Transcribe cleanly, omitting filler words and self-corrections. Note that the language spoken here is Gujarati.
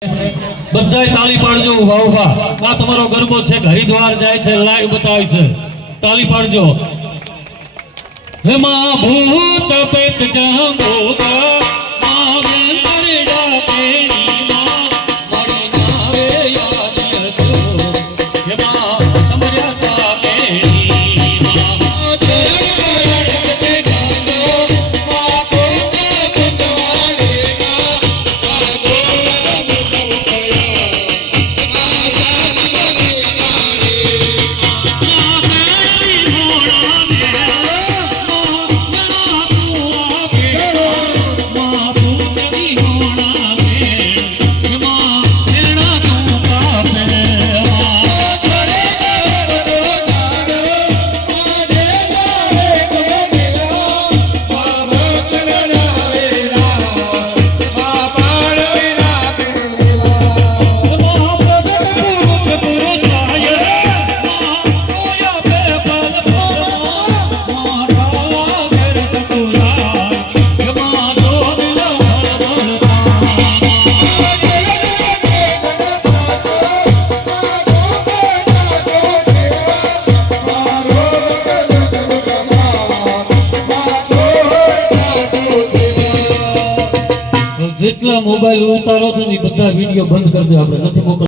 બધાય તાળી પાડજો ઉભા ઉભા આ તમારો ગરબો છે હરિદ્વાર જાય છે લાઈવ બતાવે છે તાળી પાડજો હેમાં ભૂત પેત જાંબોગા માવે કરડા પેણી માં મારી નાવે યાદ હતો હેમાં સમર્યા સા પેણી માં જેટલા મોબાઈલ ઉતારો છે ને બધા વિડીયો બંધ કરી દે આપણે નથી મોકલ